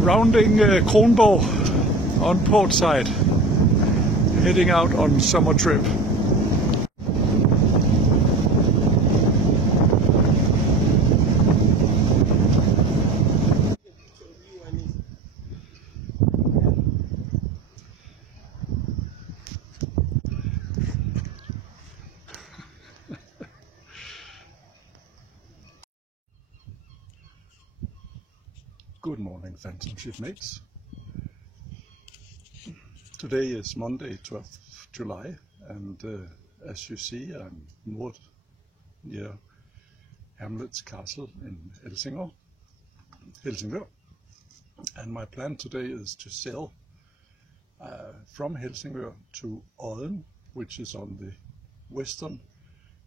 Rounding Kronborg on port side, heading out on summer trip. Good morning, Phantom shipmates. Today is Monday, 12th July, and as you see, I'm moored near Hamlet's Castle in Helsingør. And my plan today is to sail from Helsingør to Odden, which is on the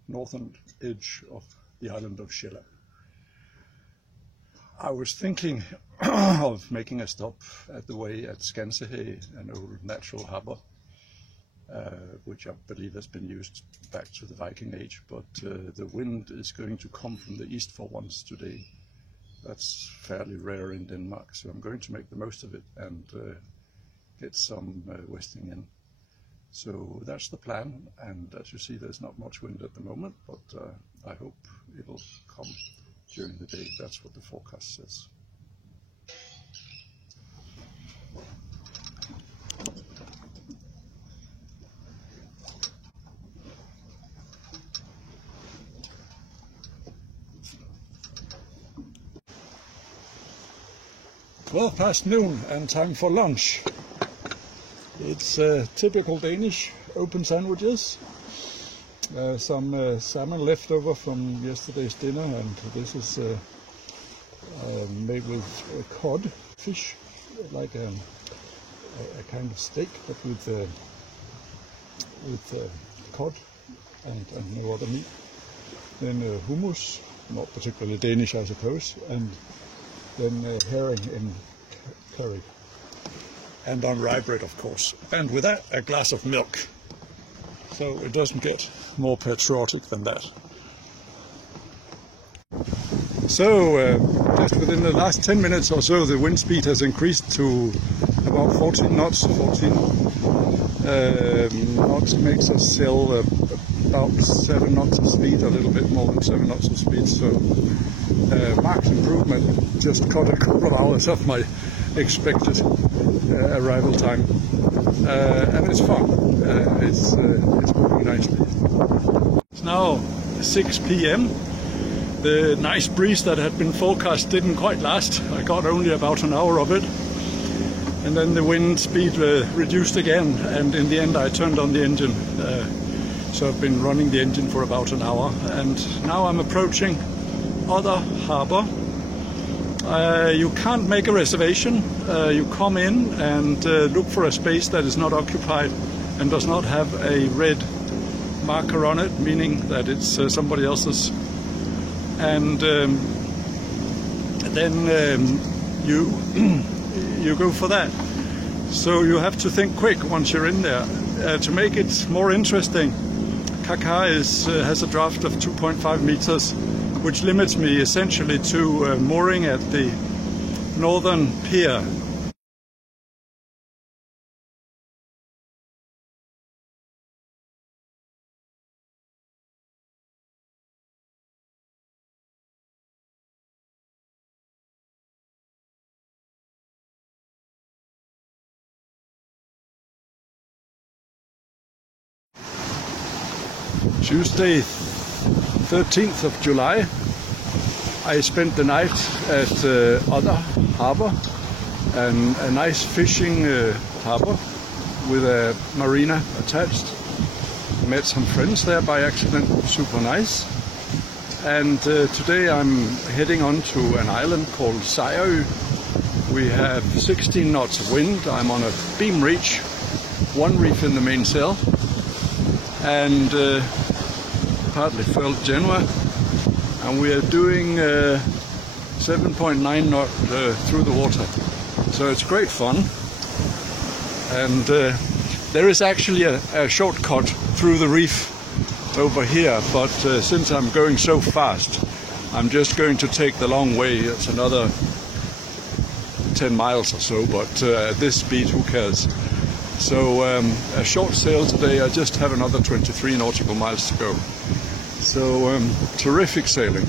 northern edge of the island of Sjælland. I was thinking of making a stop at the way at Skansehay, an old natural harbour, which I believe has been used back to the Viking Age, but the wind is going to come from the east for once today. That's fairly rare in Denmark, so I'm going to make the most of it and get some westing in. So that's the plan, and as you see, there's not much wind at the moment, but I hope it'll come during the day. That's what the forecast says. Well, past noon and time for lunch. It's typical Danish open sandwiches. Some salmon left over from yesterday's dinner, and this is made with cod fish, like a kind of steak, but with cod and no other meat. Then hummus, not particularly Danish, I suppose, and then herring in curry, and on rye bread, of course. And with that, a glass of milk. So it doesn't get more patriotic than that. So just within the last 10 minutes or so, the wind speed has increased to about 14 knots. 14 knots makes us sail about 7 knots of speed, a little bit more than 7 knots of speed. So marked improvement, just cut a couple of hours off my expected arrival time, and it's fun. It's moving nicely. It's now 6 p.m. The nice breeze that had been forecast didn't quite last. I got only about an hour of it, and then the wind speed reduced again, and in the end I turned on the engine. So I've been running the engine for about an hour, and now I'm approaching Odder Harbour. You can't make a reservation. You come in and look for a space that is not occupied and does not have a red marker on it, meaning that it's somebody else's. And then you go for that. So you have to think quick once you're in there. To make it more interesting, Kaka has a draft of 2.5 meters, which limits me essentially to mooring at the northern pier. Tuesday, 13th of July, I spent the night at Odder Harbour, a nice fishing harbour with a marina attached. Met some friends there by accident, super nice. And today I'm heading on to an island called Sejerø. We have 16 knots of wind. I'm on a beam reach, one reef in the mainsail, and partly furled Genoa, and we are doing 7.9 knot through the water. So it's great fun, and there is actually a shortcut through the reef over here, but since I'm going so fast, I'm just going to take the long way. It's another 10 miles or so, but at this speed, who cares? So a short sail today. I just have another 23 nautical miles to go. So terrific sailing.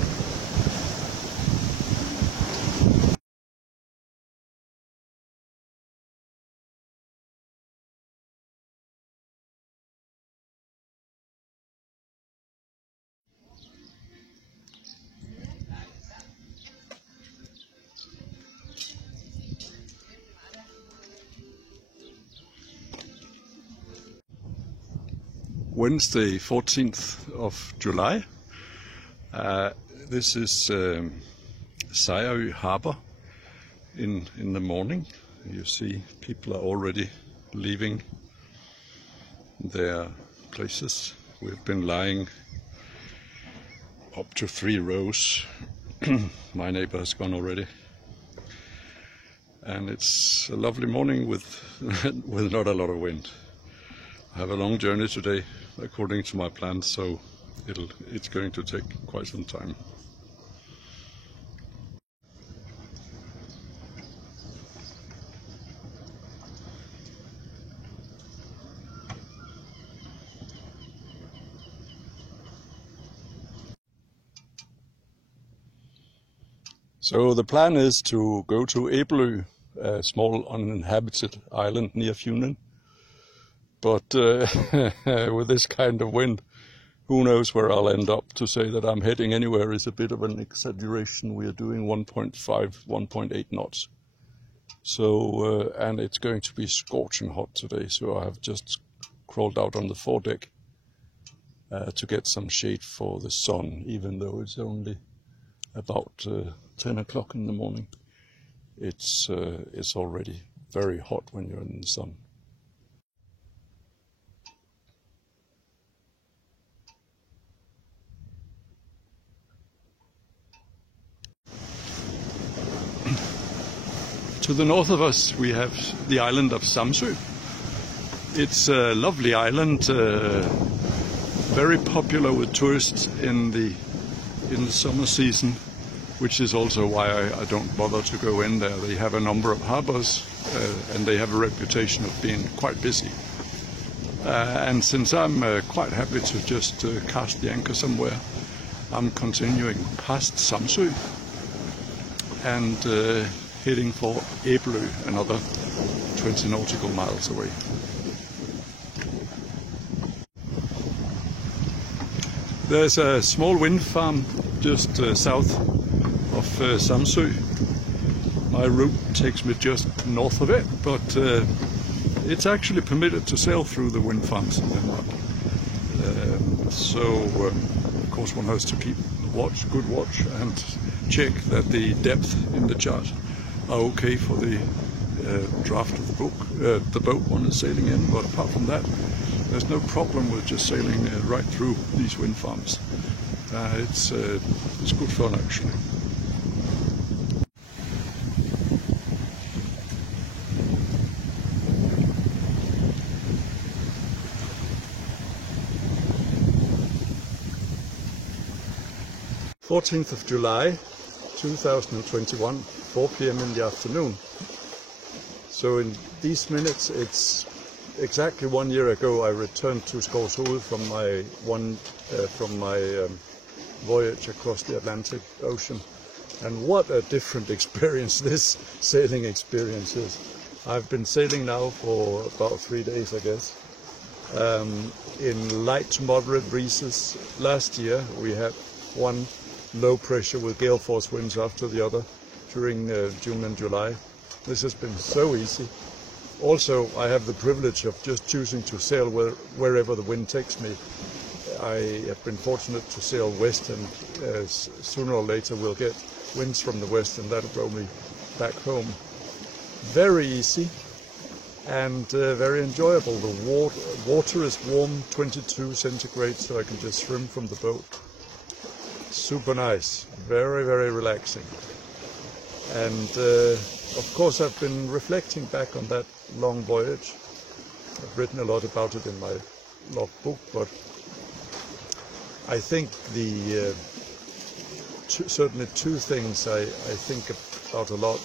Wednesday, 14th of July. This is Sejerø Harbor in the morning. You see people are already leaving their places. We've been lying up to 3 rows. My neighbor has gone already. And it's a lovely morning with not a lot of wind. I have a long journey today, according to my plan, so it's going to take quite some time. So the plan is to go to Æbelø, a small uninhabited island near Funen. But with this kind of wind, who knows where I'll end up. To say that I'm heading anywhere is a bit of an exaggeration. We are doing 1.5, 1.8 knots. So, and it's going to be scorching hot today. So I have just crawled out on the foredeck to get some shade for the sun, even though it's only about 10 o'clock in the morning. It's already very hot when you're in the sun. To the north of us, we have the island of Samsø. It's a lovely island, very popular with tourists in the summer season, which is also why I don't bother to go in there. They have a number of harbors, and they have a reputation of being quite busy. And since I'm quite happy to just cast the anchor somewhere, I'm continuing past Samsø and heading for Æbelø, another 20 nautical miles away. There's a small wind farm just south of Samsø. My route takes me just north of it, but it's actually permitted to sail through the wind farms in Denmark. Of course one has to keep good watch and check that the depth in the chart are okay for the draft of the boat one is sailing in, but apart from that, there's no problem with just sailing right through these wind farms. It's good fun actually. th of July 2021, 4 p.m. in the afternoon. So in these minutes, it's exactly 1 year ago I returned to Skovshoved from my voyage across the Atlantic Ocean. And what a different experience this sailing experience is. I've been sailing now for about 3 days, I guess, in light to moderate breezes. Last year we had one low pressure with gale force winds after the other during June and July. This has been so easy. Also, I have the privilege of just choosing to sail wherever the wind takes me. I have been fortunate to sail west, and sooner or later we'll get winds from the west, and that'll blow me back home. Very easy and very enjoyable. The water is warm, 22 centigrade, so I can just swim from the boat. Super nice, very, very relaxing. And of course I've been reflecting back on that long voyage. I've written a lot about it in my log book, but I think certainly two things I think about a lot.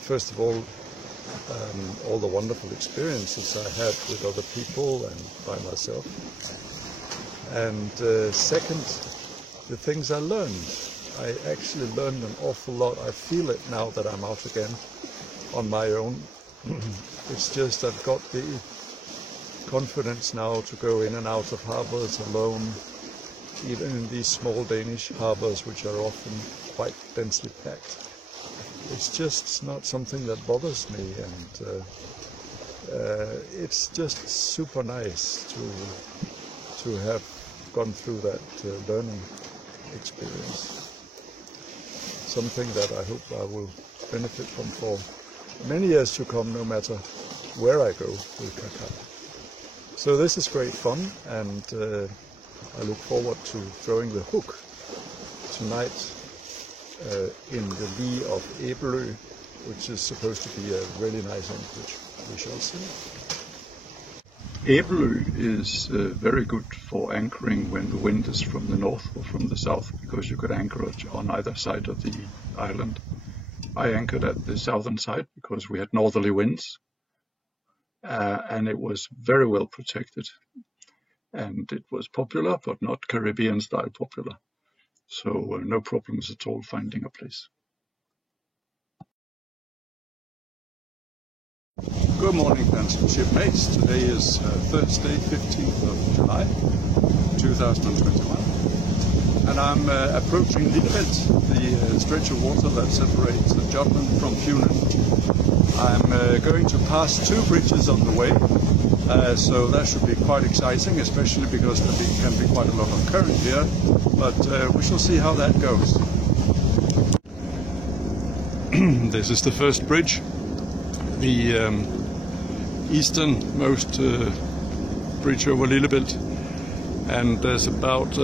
First of all the wonderful experiences I had with other people and by myself. And second, the things I learned. I actually learned an awful lot. I feel it now that I'm out again on my own. It's just I've got the confidence now to go in and out of harbors alone, even in these small Danish harbors, which are often quite densely packed. It's just not something that bothers me, and it's just super nice to have gone through that learning experience. Something that I hope I will benefit from for many years to come, no matter where I go with Kakat. So this is great fun, and I look forward to throwing the hook tonight in the lee of Æbelø, which is supposed to be a really nice anchorage. We shall see. Æbelø is very good for anchoring when the wind is from the north or from the south, because you could anchor it on either side of the island. I anchored at the southern side because we had northerly winds, and it was very well protected, and it was popular, but not Caribbean style popular, so no problems at all finding a place. Good morning, friends and shipmates. Today is Thursday, 15th of July 2021, and I'm approaching Lillebælt, the stretch of water that separates Jutland from Funen. I'm going to pass two bridges on the way, so that should be quite exciting, especially because there can be quite a lot of current here, but we shall see how that goes. This is the first bridge, the easternmost bridge over Lillebælt, and there's about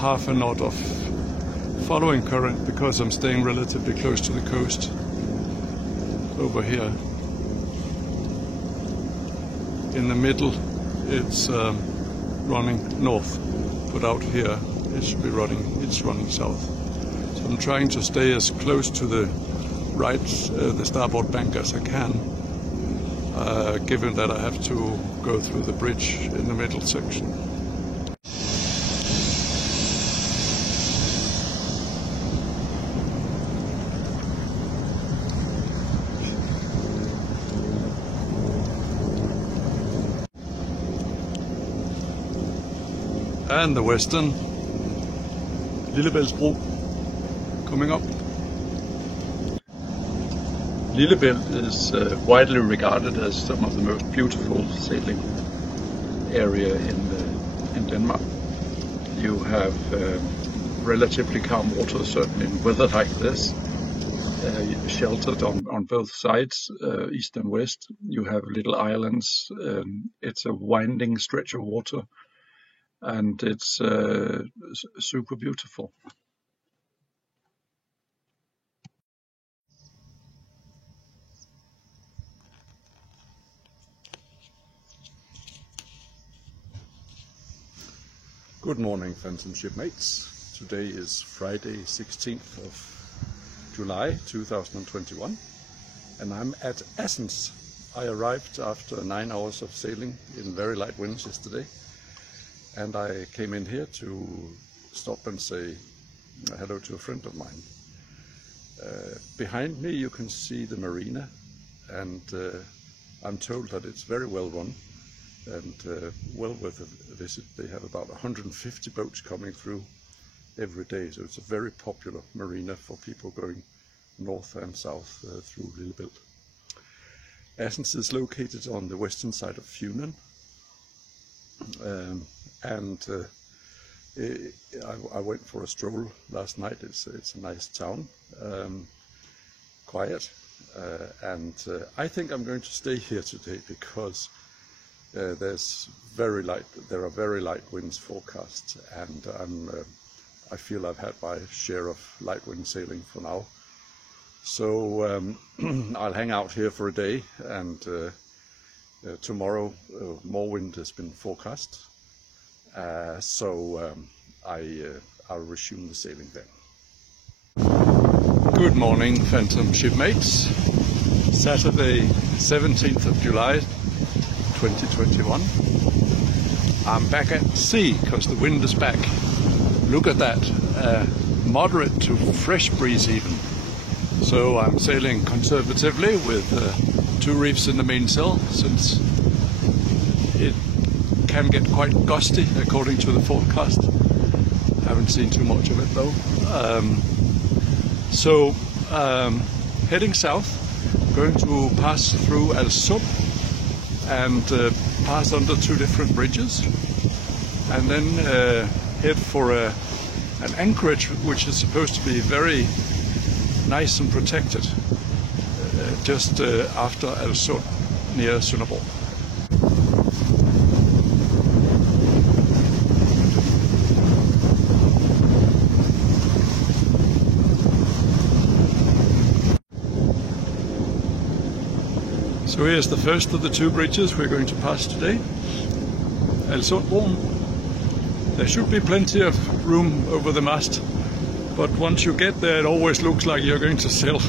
half a knot of following current because I'm staying relatively close to the coast over here. In the middle it's running north, but out here it's running south. So I'm trying to stay as close to the right, the starboard bank as I can, given that I have to go through the bridge in the middle section. And the western Lillebæltsbro coming up. Lillebælt is widely regarded as some of the most beautiful sailing area in Denmark. You have relatively calm water, certainly in weather like this, sheltered on both sides, east and west. You have little islands. It's a winding stretch of water, and it's super beautiful. Good morning, friends and shipmates. Today is Friday, 16th of July 2021, and I'm at Assens. I arrived after 9 hours of sailing in very light winds yesterday, and I came in here to stop and say hello to a friend of mine. Behind me you can see the marina, and I'm told that it's very well run and well worth a visit. They have about 150 boats coming through every day, so it's a very popular marina for people going north and south through Lillebælt. Assens is located on the western side of Funen, and I went for a stroll last night. It's a nice town, quiet, and I think I'm going to stay here today because there are very light winds forecast, and I feel I've had my share of light wind sailing for now. So I'll hang out here for a day, and tomorrow more wind has been forecast, so I'll resume the sailing then. Good morning, Phantom shipmates. Saturday, 17th of July, 2021. I'm back at sea because the wind is back. Look at that, moderate to fresh breeze even. So I'm sailing conservatively with 2 reefs in the mainsail, since it can get quite gusty according to the forecast. Haven't seen too much of it though. Heading south, going to pass through Al Sub and pass under 2 different bridges, and then head for an anchorage which is supposed to be very nice and protected, just after Al Sub, near Sønderborg. So here's the first of the 2 bridges we're going to pass today, Al Sundbroen. There should be plenty of room over the mast, but once you get there it always looks like you're going to sail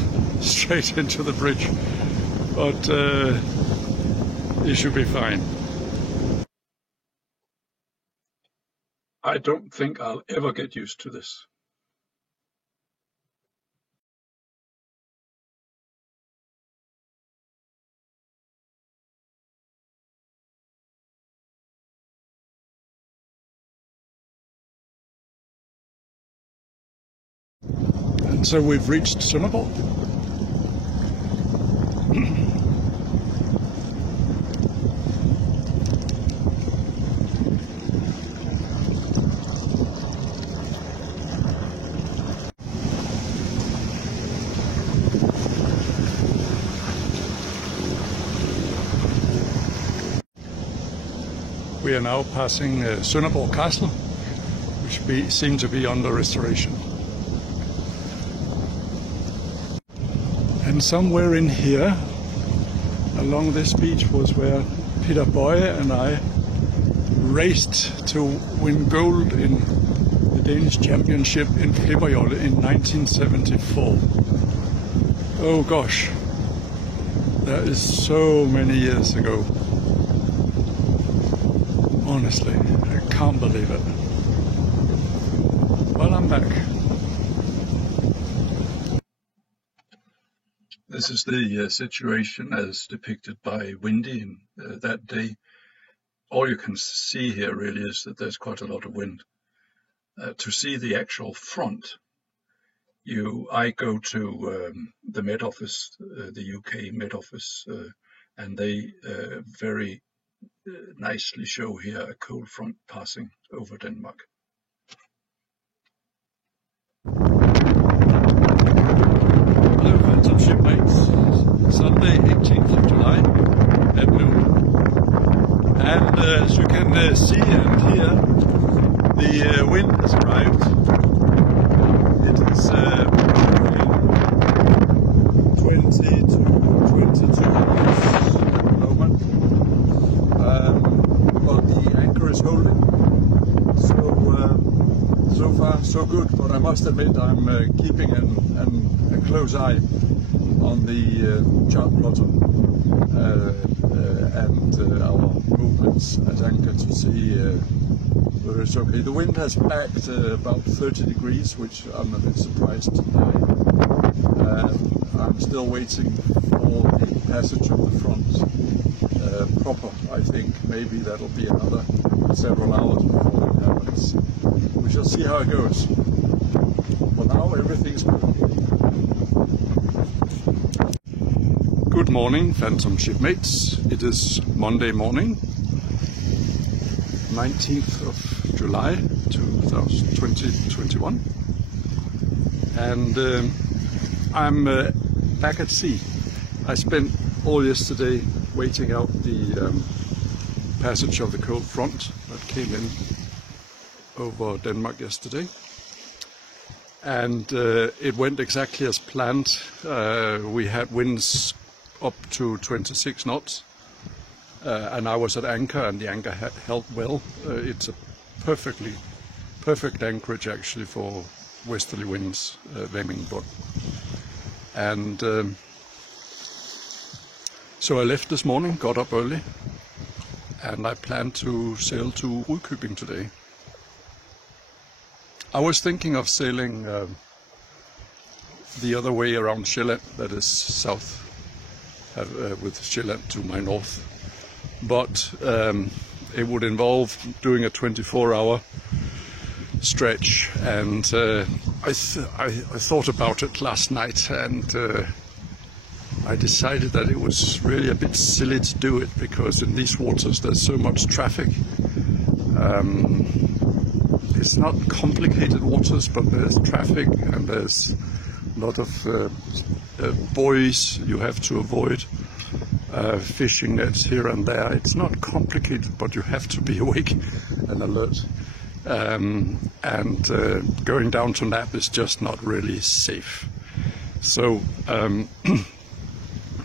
straight into the bridge, but you should be fine. I don't think I'll ever get used to this. And so we've reached Sønderborg. We are now passing Sønderborg Castle, which seems to be under restoration. And somewhere in here, along this beach, was where Peter Boye and I raced to win gold in the Danish Championship in Klipperjolle in 1974. Oh gosh, that is so many years ago. Honestly, I can't believe it. Well, I'm back. This is the situation as depicted by Windy that day. All you can see here really is that there's quite a lot of wind. To see the actual front, I go to the Met Office, the UK Met Office, and they very nicely show here a cold front passing over Denmark. Hello, Phantom shipmates. Sunday, 18th of July at noon. And as you can see and hear, the wind has arrived. It is 20 to 22 degrees at the moment. But the anchor is holding. So far so good, but I must admit I'm keeping a close eye on the chart plotter and our movements at anchor to see whether it's okay. The wind has backed about 30 degrees, which I'm a bit surprised by. I'm still waiting for the passage of the front proper. I think maybe that'll be another several hours before it happens. We shall see how it goes. For now, everything's good. Good morning, Phantom shipmates. It is Monday morning, 19th of July 2021, and I'm back at sea. I spent all yesterday waiting out the passage of the cold front that came in over Denmark yesterday, and it went exactly as planned. We had winds up to 26 knots, and I was at anchor, and the anchor held well. It's a perfect anchorage actually for westerly winds, Vemmingborg. And so I left this morning, got up early, and I plan to sail to Rudkøbing today. I was thinking of sailing the other way around Sjælland, that is south, with Sjælland to my north. But it would involve doing a 24-hour stretch, and I thought about it last night, and I decided that it was really a bit silly to do it, because in these waters there's so much traffic. It's not complicated waters, but there's traffic and there's a lot of buoys you have to avoid, fishing nets here and there. It's not complicated, but you have to be awake and alert. Going down to nap is just not really safe. So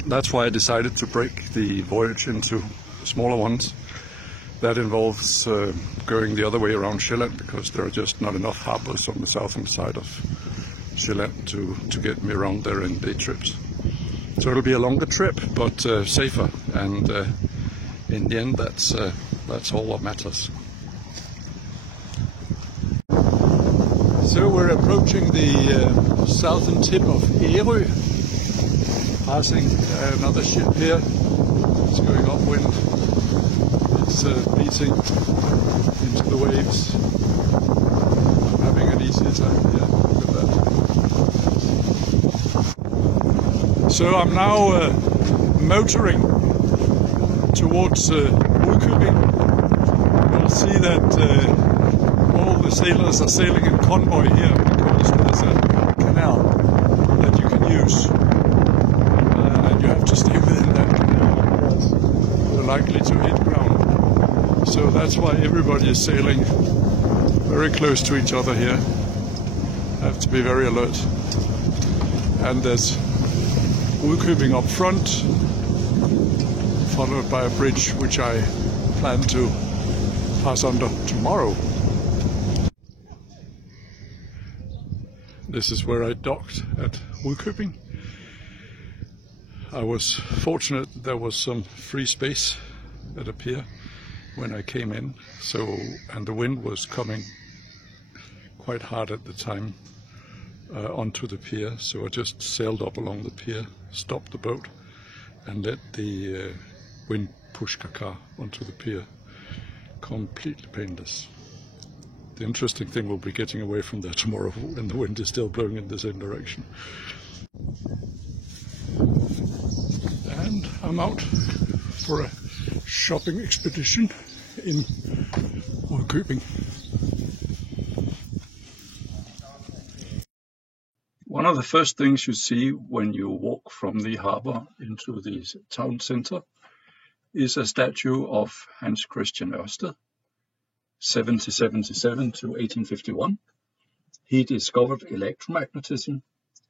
that's why I decided to break the voyage into smaller ones. That involves going the other way around Sjælland, because there are just not enough harbors on the southern side of Sjælland to get me around there in day trips. So it'll be a longer trip, but safer, and in the end that's all that matters. So we're approaching the southern tip of Ærø, passing another ship here. It's going upwind. It's beating into the waves. I'm having an easier time here. Look at that. So I'm now motoring towards Rudkøbing. You'll see that all the sailors are sailing in convoy here, because there's a canal that you can use, and you have to stay within that canal, or you're likely to hit ground. So that's why everybody is sailing very close to each other here. Have to be very alert. And there's Rudkøbing up front, followed by a bridge which I plan to pass under tomorrow. This is where I docked at Rudkøbing. I was fortunate there was some free space at a pier when I came in, and the wind was coming quite hard at the time onto the pier, so I just sailed up along the pier, stopped the boat, and let the wind push the car onto the pier, completely painless. The interesting thing will be getting away from there tomorrow when the wind is still blowing in the same direction. And I'm out for a shopping expedition in Rudkøbing. One of the first things you see when you walk from the harbour into the town centre is a statue of Hans Christian Ørsted, 1777 to 1851. He discovered electromagnetism,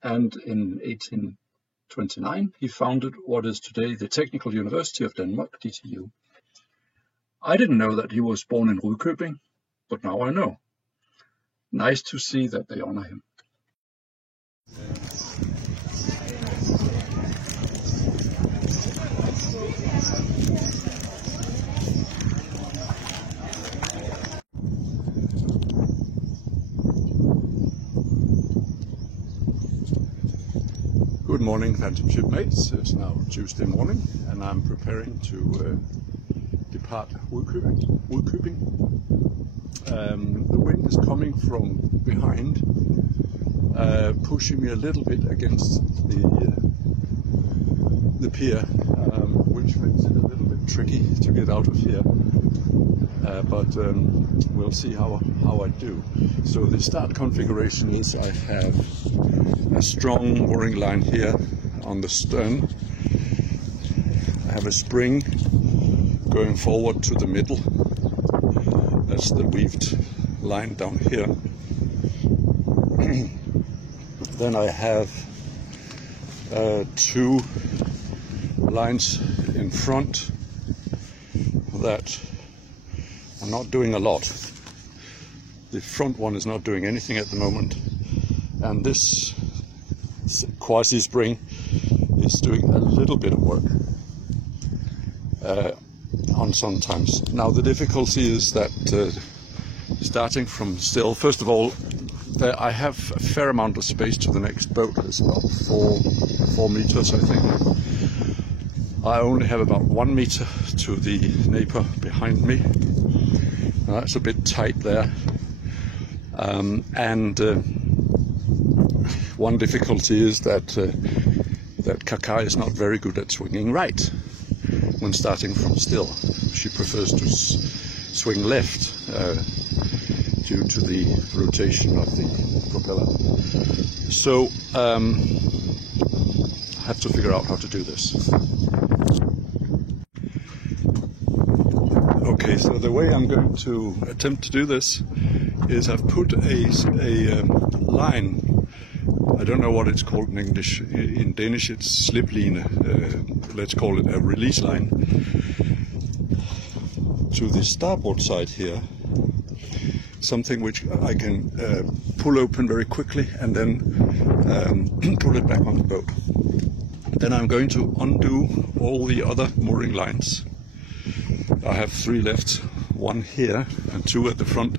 and in 1829 he founded what is today the Technical University of Denmark, DTU. I didn't know that he was born in Rudkøbing, but now I know. Nice to see that they honor him. Good morning, Phantom Shipmates. It's now Tuesday morning, and I'm preparing to depart Rudkøbing. The wind is coming from behind, pushing me a little bit against the pier, which makes it a little bit tricky to get out of here. But we'll see how I do. So the start configuration is I have a strong mooring line here on the stern. I have a spring going forward to the middle. That's the weaved line down here. Then I have two lines in front that are not doing a lot. The front one is not doing anything at the moment, and this quasi-spring is doing a little bit of work on sometimes. Now the difficulty is that starting from still, first of all, I have a fair amount of space to the next boat. It's about 4 meters, I think. I only have about 1 meter to the neighbor behind me. Now, that's a bit tight there. One difficulty is that Kaka is not very good at swinging right when starting from still. She prefers to swing left due to the rotation of the propeller. So I have to figure out how to do this. Okay, so the way I'm going to attempt to do this is I've put a line. I don't know what it's called in English. In Danish it's slipline. Let's call it a release line. To the starboard side here, something which I can pull open very quickly and then pull it back on the boat. Then I'm going to undo all the other mooring lines. I have 3 left, 1 here and 2 at the front.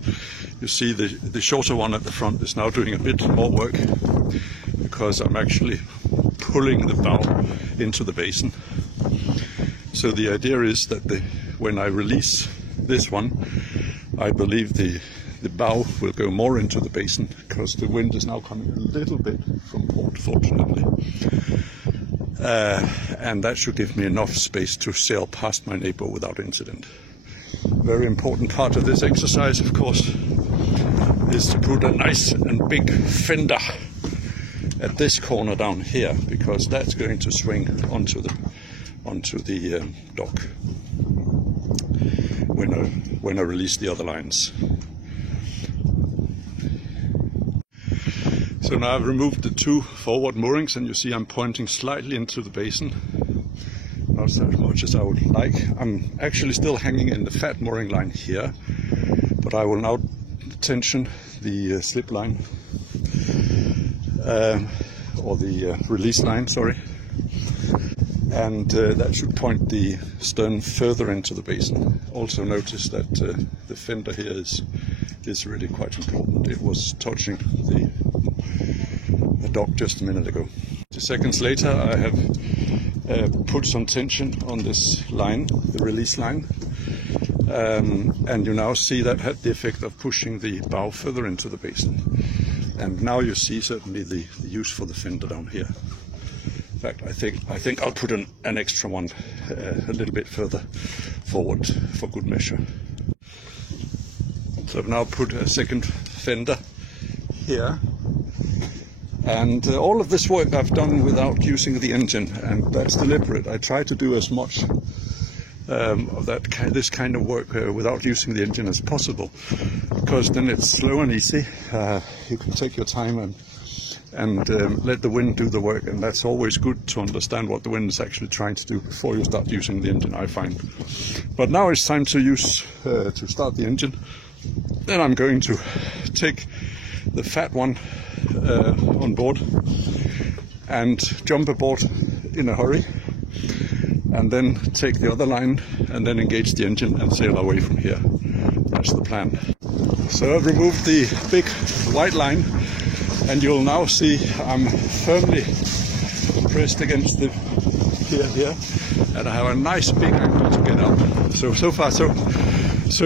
You see the shorter one at the front is now doing a bit more work because I'm actually pulling the bow into the basin. So the idea is that when I release this one, I believe the bow will go more into the basin because the wind is now coming a little bit from port, fortunately. And that should give me enough space to sail past my neighbor without incident. Very important part of this exercise, of course, is to put a nice and big fender at this corner down here, because that's going to swing onto the dock when I release the other lines. So now I've removed the 2 forward moorings, and you see I'm pointing slightly into the basin. Not so much as I would like. I'm actually still hanging in the fat mooring line here, but I will now tension the slip line, or the release line, sorry. And that should point the stern further into the basin. Also notice that the fender here is really quite important. It was touching the dock just a minute ago. 2 seconds later I have put some tension on this line, the release line, and you now see that had the effect of pushing the bow further into the basin. And now you see certainly the use for the fender down here. In fact, I think I'll put an extra one a little bit further forward for good measure. So I've now put a second fender here, and all of this work I've done without using the engine, and that's deliberate. I try to do as much of this kind of work without using the engine as possible, because then it's slow and easy. You can take your time and let the wind do the work, and that's always good to understand what the wind is actually trying to do before you start using the engine, I find. But now it's time to start the engine. Then I'm going to take the fat one on board and jump aboard in a hurry, and then take the other line and then engage the engine and sail away from here. That's the plan. So I've removed the big white line, and you'll now see I'm firmly pressed against the pier here, and I have a nice big angle to get up. So far so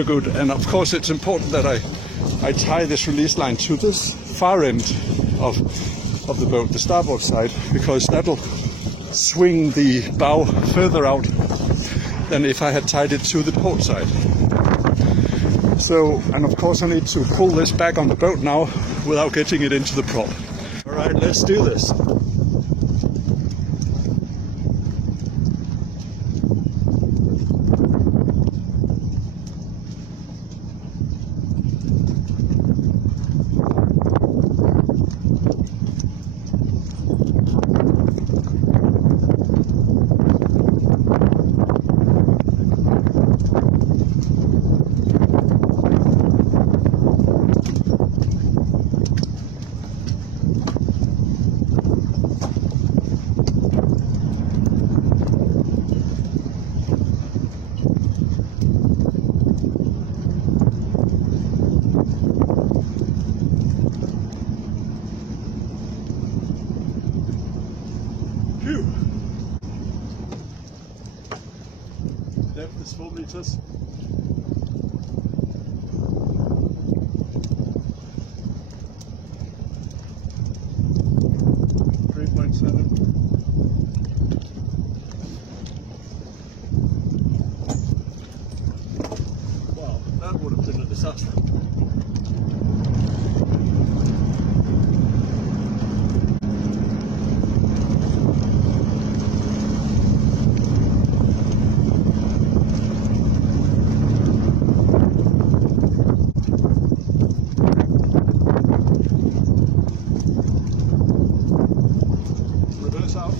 good. And of course it's important that I tie this release line to this far end of the boat, the starboard side, because that'll swing the bow further out than if I had tied it to the port side. So, and of course I need to pull this back on the boat now without getting it into the prop. Alright, let's do this. meters. Wow, that would have been a disaster. Reverse out.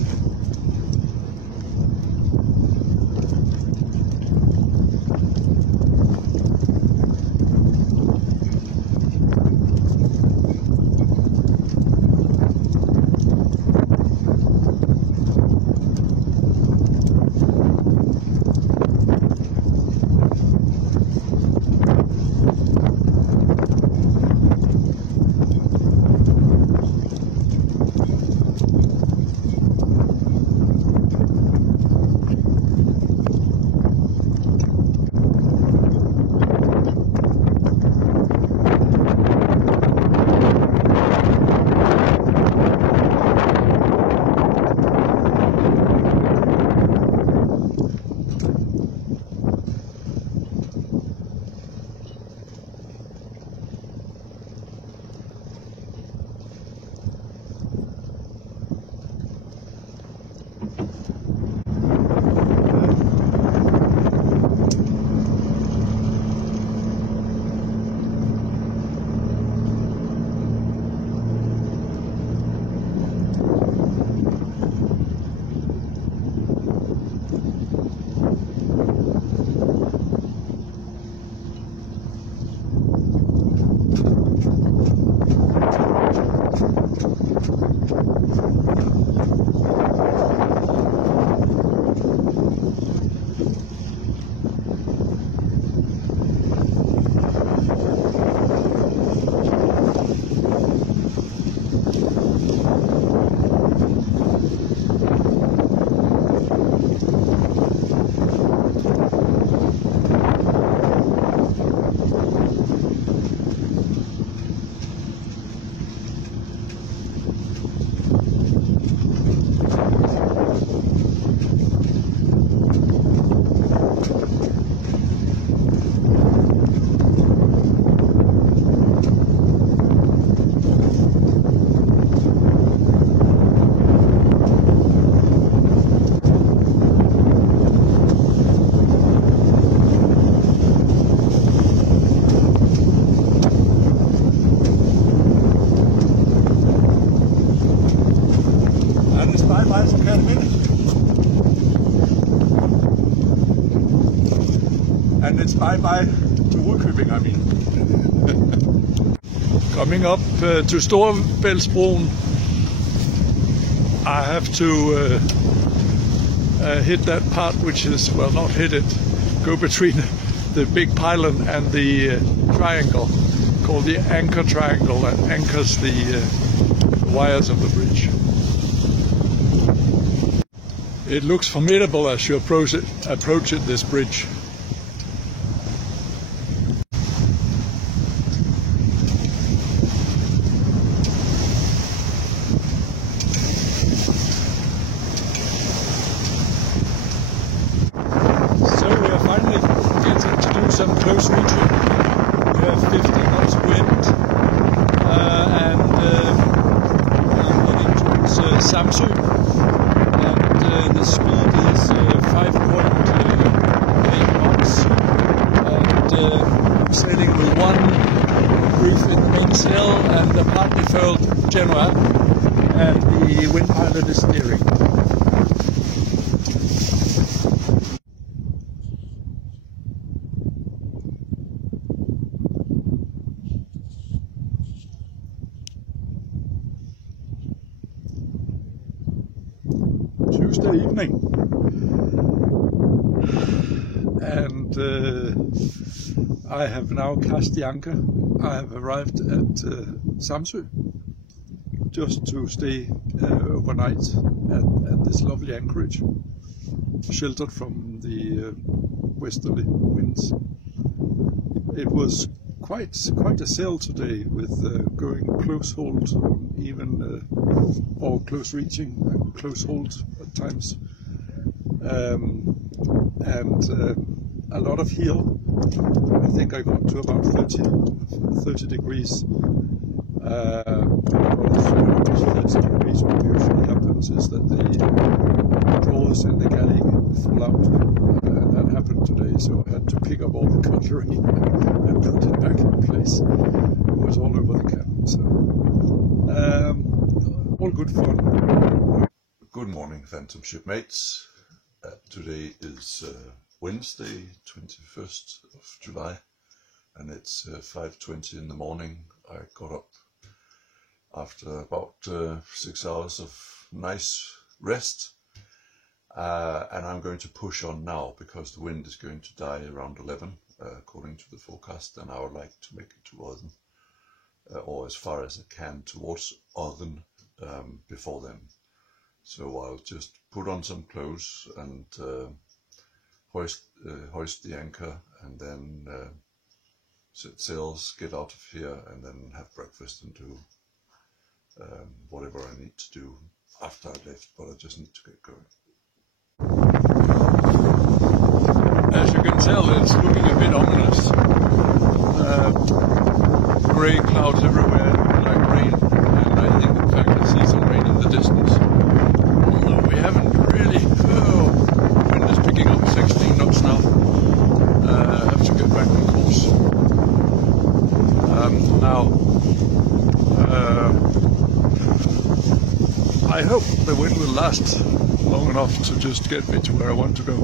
And it's bye-bye to Rudkøbing, I mean. Coming up to Storebæltsbroen, I have to hit that part which is, well, not hit it, go between the big pylon and the triangle called the anchor triangle that anchors the wires of the bridge. It looks formidable as you approach it, this bridge. Some close reaching. We have 50 knots wind and we're heading towards Samsø, and the speed is 5.8 knots, and sailing with one reef in the mainsail and a partly furled Genoa, and the wind pilot is steering. Tuesday evening, and I have now cast the anchor. I have arrived at Samsø just to stay overnight at this lovely anchorage. sheltered from the westerly winds. It was quite a sail today, with going close hold, even or close reaching and close hold at times, and a lot of heel. I think I got to about 30 degrees. Because 30 degrees, what usually happens is that the drawers in the galley fall out. That happened today, so I had to pick up all the cutlery and put it back in place. It was all over the cabin, so all good fun. Good morning, Phantom shipmates. Today is Wednesday, 21st of July, and it's 5:20 in the morning. I got up after about 6 hours of nice rest, and I'm going to push on now because the wind is going to die around 11 according to the forecast, and I would like to make it to Odden, or as far as I can towards Odden before then. So I'll just put on some clothes and hoist the anchor, and then set sails, get out of here, and then have breakfast and do whatever I need to do after I left, but I just need to get going. As you can tell, it's looking a bit ominous. Grey clouds everywhere, looking like rain, and I think in fact I see some rain in the distance. Although we haven't really, wind is picking up 16 knots now. Have to get back on course. I hope the wind will last long enough to just get me to where I want to go.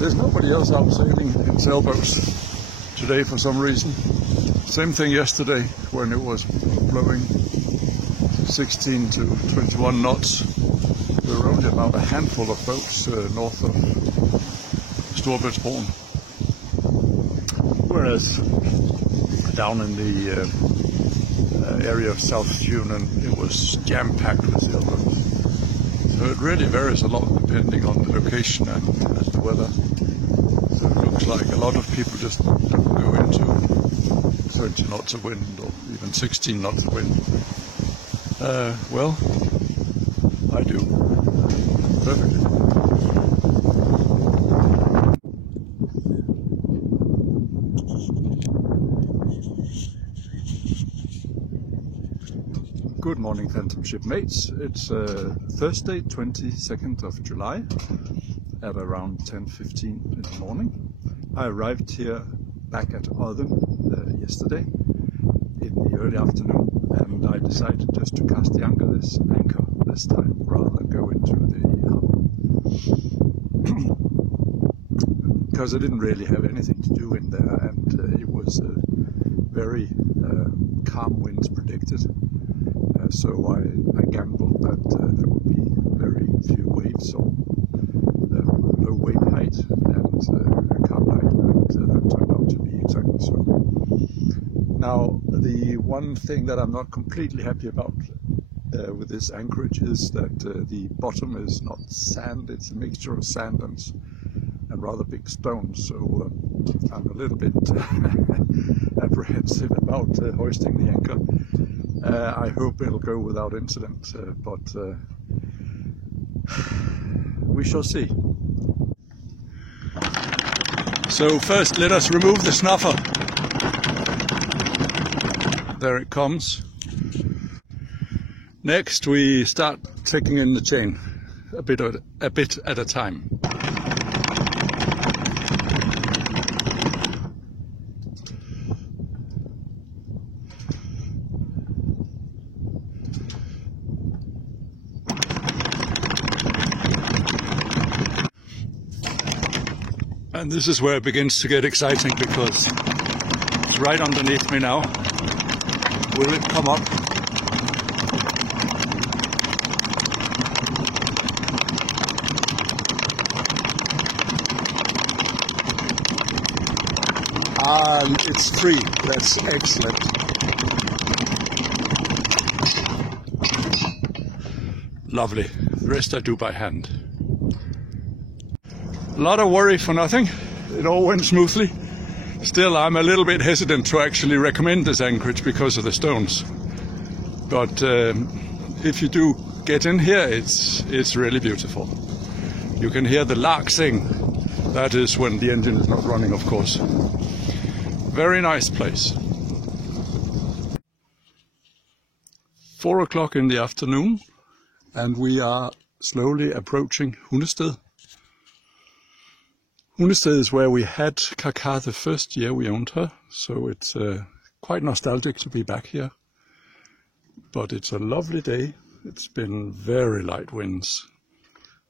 There's nobody else out sailing in sailboats today for some reason. Same thing yesterday when it was blowing 16 to 21 knots. There were only about a handful of boats north of Storebritannien. Whereas down in the area of South Funen, it was jam-packed with sailboats. So it really varies a lot depending on the location and the weather. So it looks like a lot of people just don't go into 30 knots of wind or even 16 knots of wind. Well, I do. Perfectly. Good morning, Phantom shipmates. It's Thursday, 22nd of July at around 10:15 in the morning. I arrived here back at Odden yesterday in the early afternoon, and I decided just to cast the anchor this time rather than go into the harbour. Because I didn't really have anything to do in there, and it was very calm winds predicted. So I gambled that there would be very few waves or low wave height and calm night, and that turned out to be exactly so. Now, the one thing that I'm not completely happy about with this anchorage is that the bottom is not sand, it's a mixture of sand and rather big stones, so I'm a little bit apprehensive about hoisting the anchor. I hope it'll go without incident, but we shall see. So first, let us remove the snuffer. There it comes. Next, we start taking in the chain, a bit at a time. And this is where it begins to get exciting, because it's right underneath me now. Will it come up? And it's free. That's excellent. Lovely. The rest I do by hand. A lot of worry for nothing. It all went smoothly. Still, I'm a little bit hesitant to actually recommend this anchorage because of the stones. But if you do get in here, it's really beautiful. You can hear the lark sing. That is when the engine is not running, of course. Very nice place. 4 o'clock in the afternoon, and we are slowly approaching Hundested. Hundested is where we had Kaka the first year we owned her, so it's quite nostalgic to be back here. But it's a lovely day. It's been very light winds,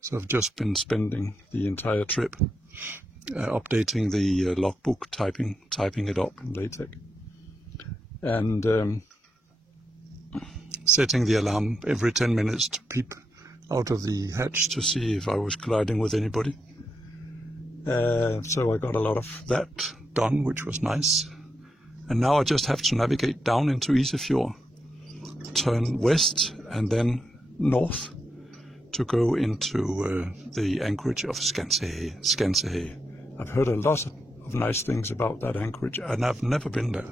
so I've just been spending the entire trip updating the logbook, typing it up in LaTeX, and setting the alarm every 10 minutes to peep out of the hatch to see if I was colliding with anybody. So I got a lot of that done, which was nice. And now I just have to navigate down into Isefjord, turn west and then north to go into the anchorage of Skanshage. I've heard a lot of nice things about that anchorage, and I've never been there,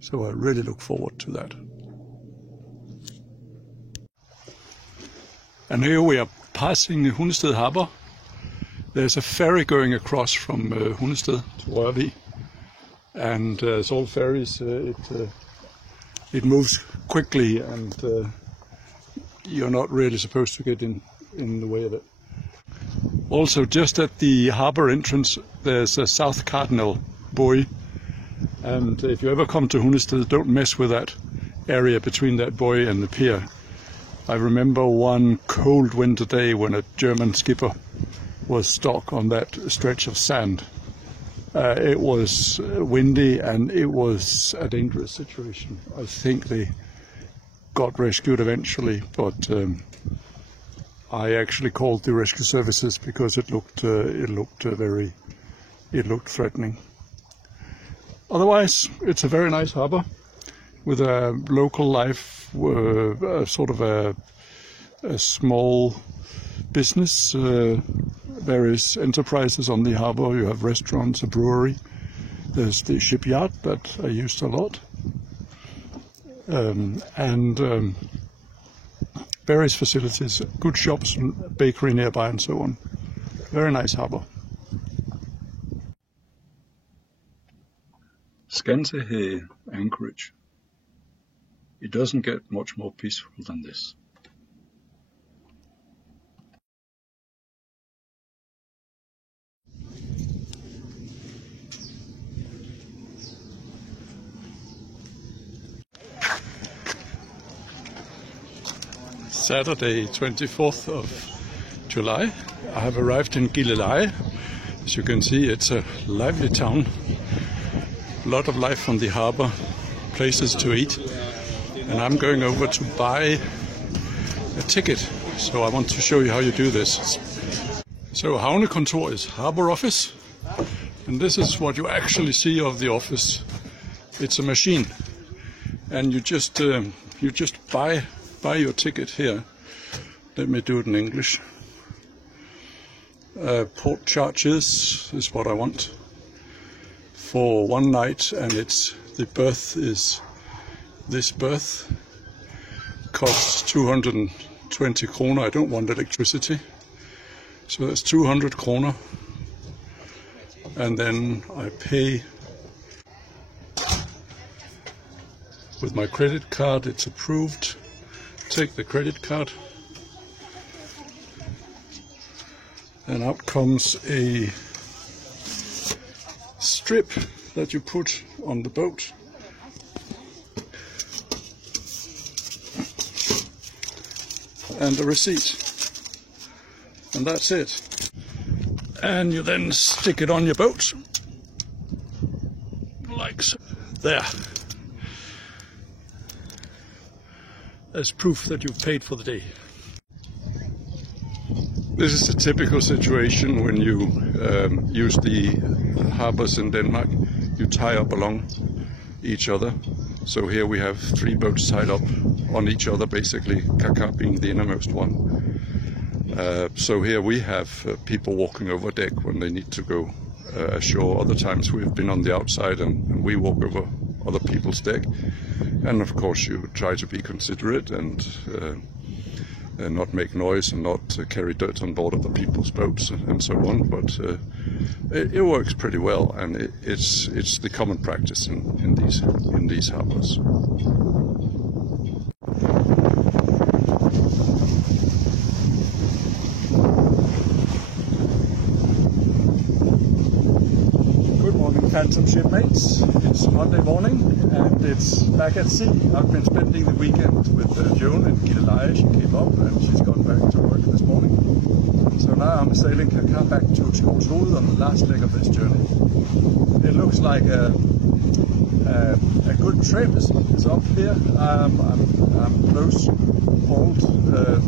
so I really look forward to that. And here we are passing Hundested Harbour. There's a ferry going across from Hundested to Rørvig, and as all ferries, it moves quickly, and you're not really supposed to get in the way of it. Also, just at the harbour entrance, there's a South Cardinal buoy, and if you ever come to Hundested, don't mess with that area between that buoy and the pier. I remember one cold winter day when a German skipper was stuck on that stretch of sand. It was windy and it was a dangerous situation. I think they got rescued eventually, but I actually called the rescue services because it looked threatening. Otherwise, it's a very nice harbour with a local life, sort of a small business, various enterprises on the harbour. You have restaurants, a brewery. There's the shipyard that I used a lot, and various facilities, good shops, and bakery nearby, and so on. Very nice harbour. Skanshage anchorage. It doesn't get much more peaceful than this. Saturday, 24th of July. I have arrived in Gilleleje. As you can see, it's a lively town. A lot of life on the harbour, places to eat. And I'm going over to buy a ticket. So I want to show you how you do this. So Havnekontor is harbour office. And this is what you actually see of the office. It's a machine. And you just buy your ticket here. Let me do it in English. Port charges is what I want for one night, and the berth is this berth. Costs 220 kroner. I don't want electricity, so that's 200 kroner, and then I pay with my credit card. It's approved. Take the credit card, and out comes a strip that you put on the boat. And a receipt. And that's it. And you then stick it on your boat. Like so. There. As proof that you've paid for the day. This is a typical situation when you use the harbours in Denmark. You tie up along each other. So here we have 3 boats tied up on each other, basically, Kaka being the innermost one. So here we have people walking over deck when they need to go ashore. Other times we've been on the outside and we walk over other people's deck. And of course you try to be considerate and not make noise and not carry dirt on board other people's boats and so on. But it works pretty well, and it's the common practice in these harbours. Phantom shipmates. It's Monday morning and it's back at sea. I've been spending the weekend with Joan and Gilleleje. She came up and she's gone back to work this morning. So now I'm sailing Kakar back to Skovshoved on the last leg of this journey. It looks like a good trip is up here. I'm close hauled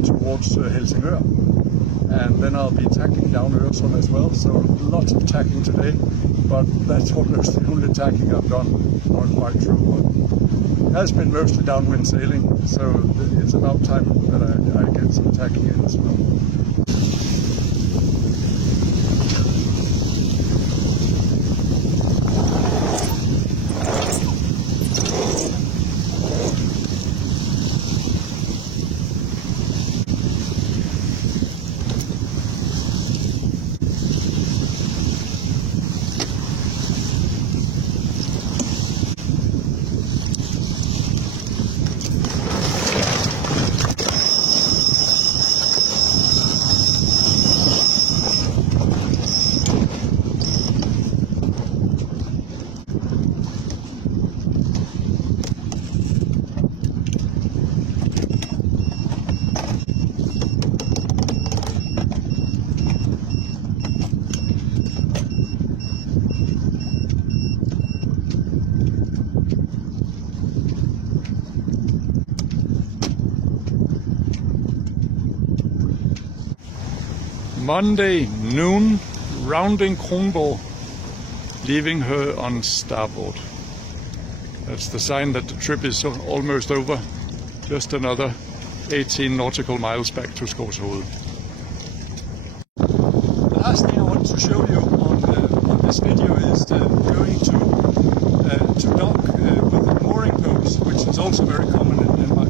towards Helsingør. And then I'll be tacking down Øresund as well, so lots of tacking today, but that's almost the only tacking I've done. Not quite true, but it has been mostly downwind sailing, so it's about time that I get some tacking in as well. Monday noon, rounding Kronborg, leaving her on starboard. That's the sign that the trip is almost over. Just another 18 nautical miles back to Skovshoved. The last thing I want to show you on this video is going to dock with the mooring post, which is also very common in Denmark.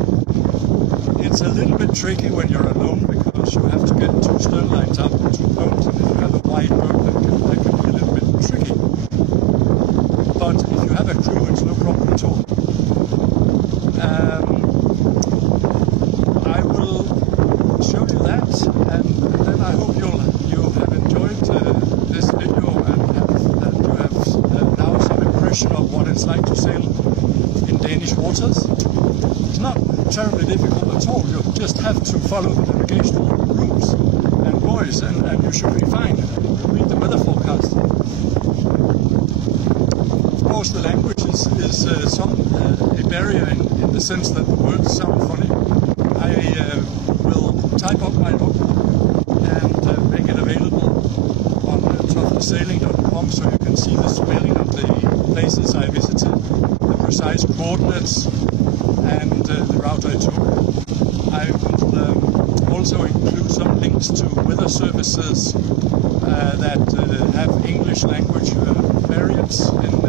It's a little bit tricky when you're alone because you have to get two stern lines up to boats, and if you have a wide boat that can be a little bit tricky. But if you have a crew, it's no problem at all. I will show you that, and then I hope you have enjoyed this video and that you have now some impression of what it's like to sail in Danish waters. It's not terribly difficult at all. You just have to follow the navigational rules and buoys, and you should be fine. Read the weather forecast. Of course, the language is a barrier in the sense that the words sound funny. I will type up my logbook and make it available on toftlesailing.com so you can see the spelling of the places I visited, the precise coordinates, and the route I took. I will also include some links to weather services that have English language variants in